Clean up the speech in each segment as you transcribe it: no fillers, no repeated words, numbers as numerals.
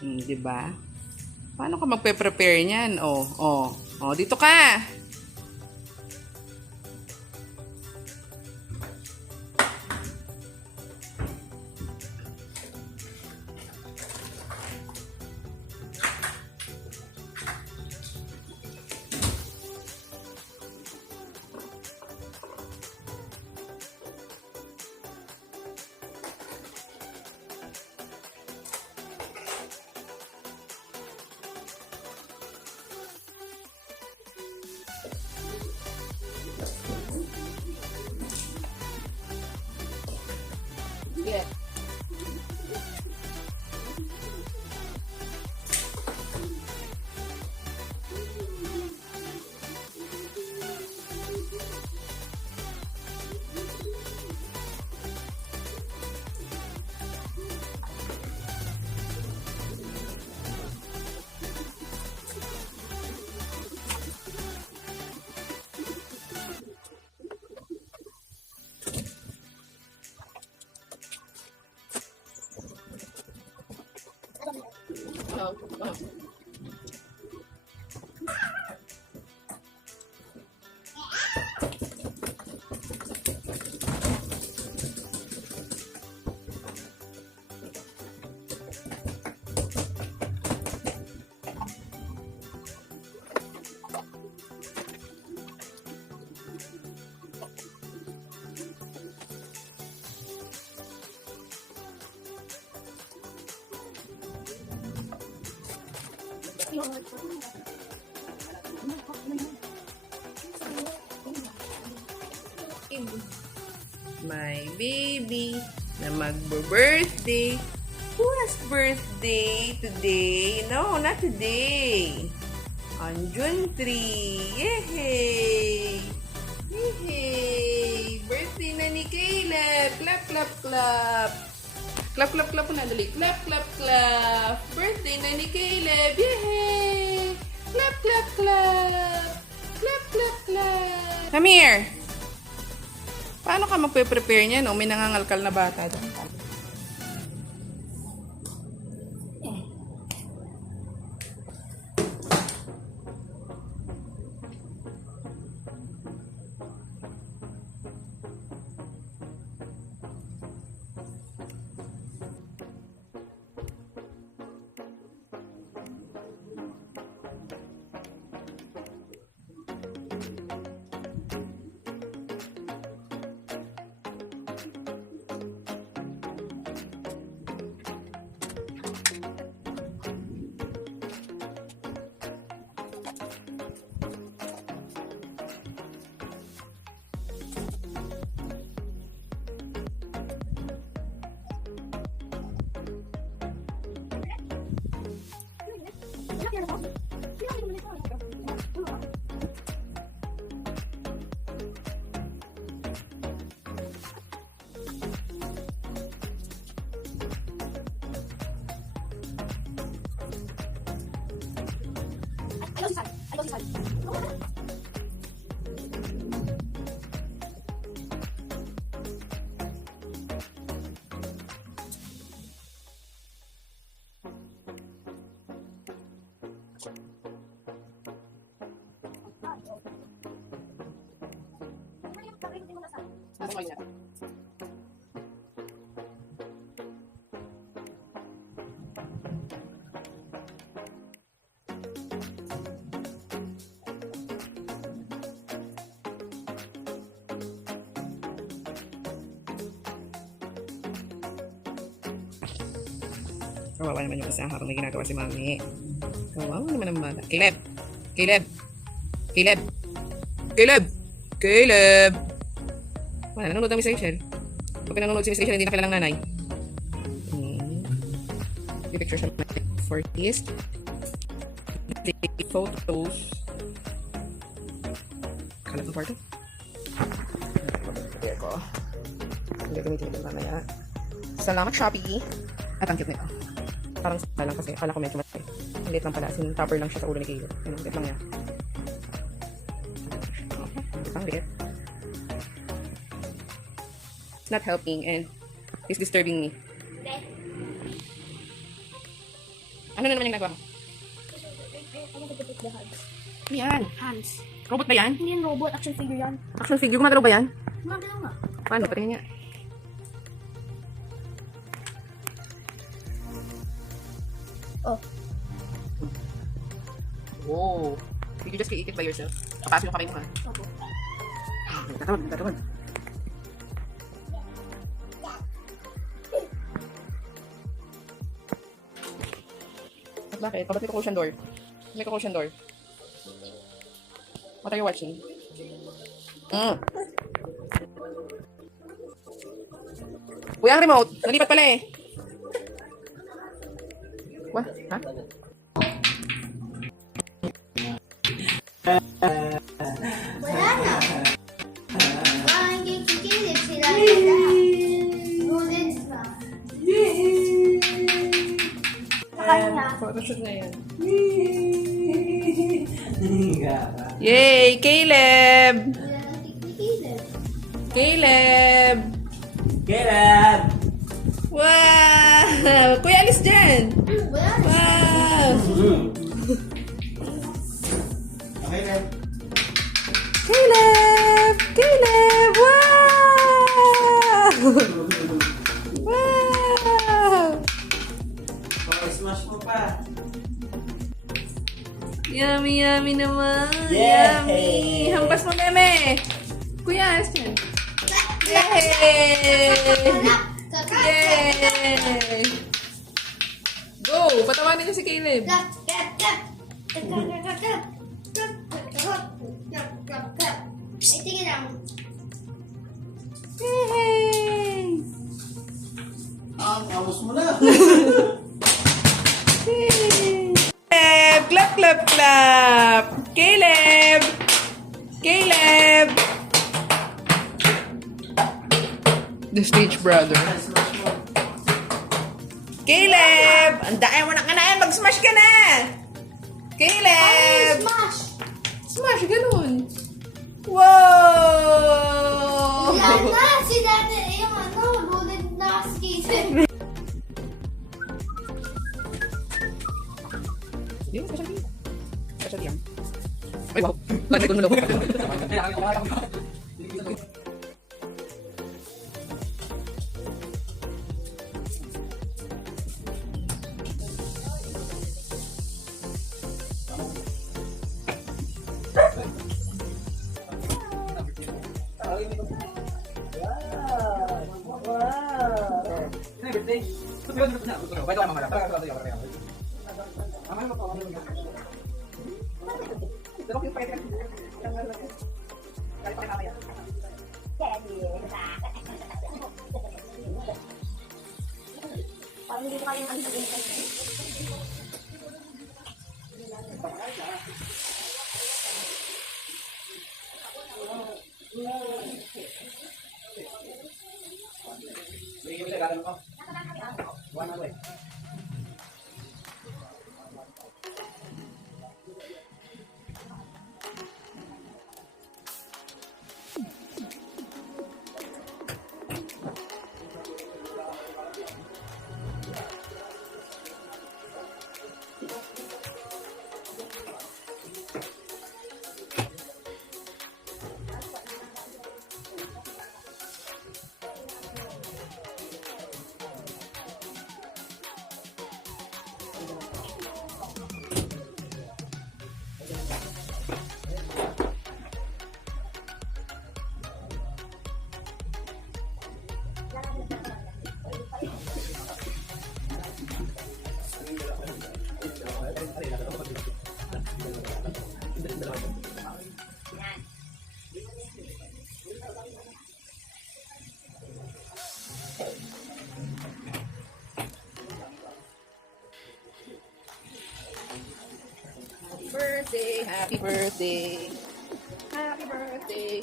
Di ba? Paano ka magpe-prepare niyan? Dito ka. Yeah. Oh. My baby na mag-birthday. Who has birthday today? No, not today. On June 3. Yay! Yay! Birthday na ni Caleb. Clap, clap, clap. Clap, clap, clap po na. Dali. Clap, clap, clap. Birthday na ni Caleb. Yay! Clap, clap, clap. Clap, clap, clap. Come here. Paano ka magpe-prepare niyan? May nangangalkal na bata dyan. Kawawa naman yung isa habang may ginagawa si mami. Kawawa naman ang bata. Caleb! Caleb! Caleb! Caleb! Caleb! Wala, nanonood ang Miss Rachel. Pag nanonood si Miss Rachel, hindi na kilalang nanay. Yung picture siya for this. Take photos. Kalat ng kwarto. There ko. Hindi gamitin ito mamaya. Salamat Shopee. At ang cute nito. Parang sa lang kasi akala ko medyo matay. Ang liit lang pala. Topper lang siya sa ulo ni Caleb. Ang liit lang niya. Ang liit. It's not helping and it's disturbing me. Ano na naman yung ginagawa mo? I want to put the hands. Ano yan? Hands. Robot ba yan? Hindi yan robot. Action figure yan. Action figure, gumagalaw ba yan? Magalaw nga. Paano? Patingin nga. Oh. Oh. Did you just create it by yourself? Kapasok yung kamay mo ha? Opo. Tatawag, tatawag. Bakit? Bakit may close yung door? May close yung door. What are you watching? Uy, ang remote. Nalipat pala eh. What? Ha? Wala na. Parang kikikilip sila nila. Bullets na. Sa kanya. Photoshoot na yan. Yay! Caleb! Wala nang kikikilip. Caleb! Caleb! Wow! Kuya, alis dyan! Wala na. Wow! Okay na. Caleb! Caleb! Wow! Wow! Smash mo pa. Yummy, yummy naman! Yay! Yummy! Hampas mo, meme! Kuya, alis dyan! Yay! Yay! Go! Patawanin niyo si Caleb! Ay, tingin lang. Yay! Amos mo na. Caleb! Clap, clap, clap! Caleb! Caleb! The stage brother. Smash mo. Caleb! Ang daya mo na kanayan! Mag-smash ka na! Caleb! Smash! Smash, ganun. Wow! Yan na! Si dati, yung ano, bullet na skate. Yun, special game. Special yan. Ay, wow. Lagay ko nung Parang hindi ko kaya ang sabihin. birthday, happy birthday. Happy birthday.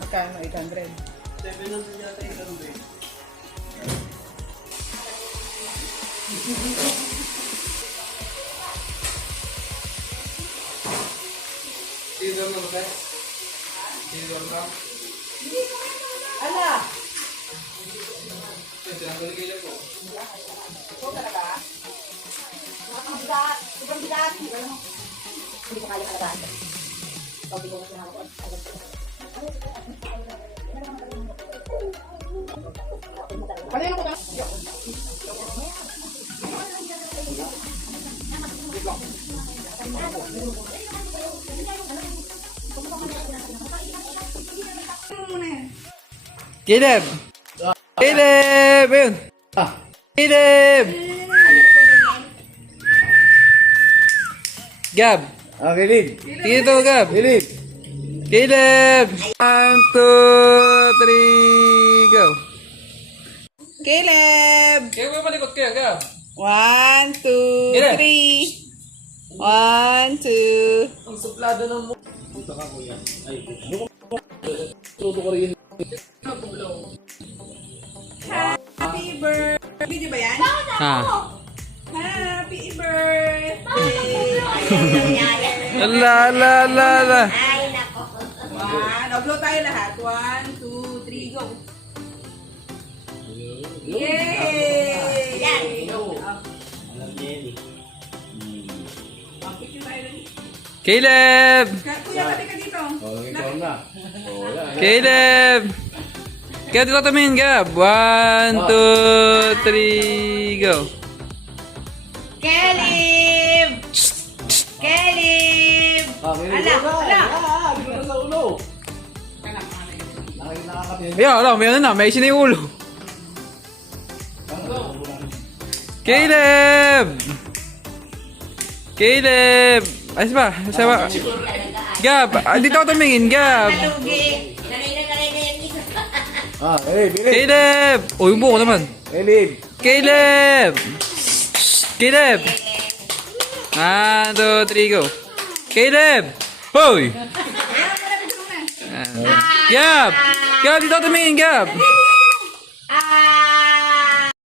Magkano? 800? 700 yata yung lambe. Silver mo ba? Silver mo? Ala! Ito ang galigay ko. Ito talaga? Napakabigat! Sobrang bigat! Hindi ko kaya kalagaan. Hindi ko kaya kalagaan. Ano ko Caleb! Caleb! Ayun! Caleb! Gab! Okay, lead. Dito, Gab! Lead. Caleb! 1, 2, 3, go! Caleb! Kaya mo palikot kayo, Gab! 1, 2, Caleb! 3. 1, 2. Ang suplado ng mo. Happy birthday! Video ba yan? Ha? Happy birthday! Ala, ala, ala, ala. Blow tayo lahat. 1, 2, 3, go! Yay! Yan! Alam niya yan eh. Picture tayo lang. Caleb! Kuya, pati ka dito. Ikaw na. Caleb! Kaya dito tumingin, Gab! 1, 2, 3, go! Caleb! Caleb! Ala! Ala! Gano'n sa ulo. Nakakapin. Ayan, wala, may ano na, may isin na yung ulo. Caleb! Caleb! Ayos ba? Ayos ba? Gab! Dito ako tumingin, Gab! Lugi! Nanay na yan dito. Lead. Caleb! Oh, yung buko naman. Lead. Caleb! Caleb! 1, 2, 3, go! Caleb! Hoy! Gab! Gab, dito ako tumingin, Gab!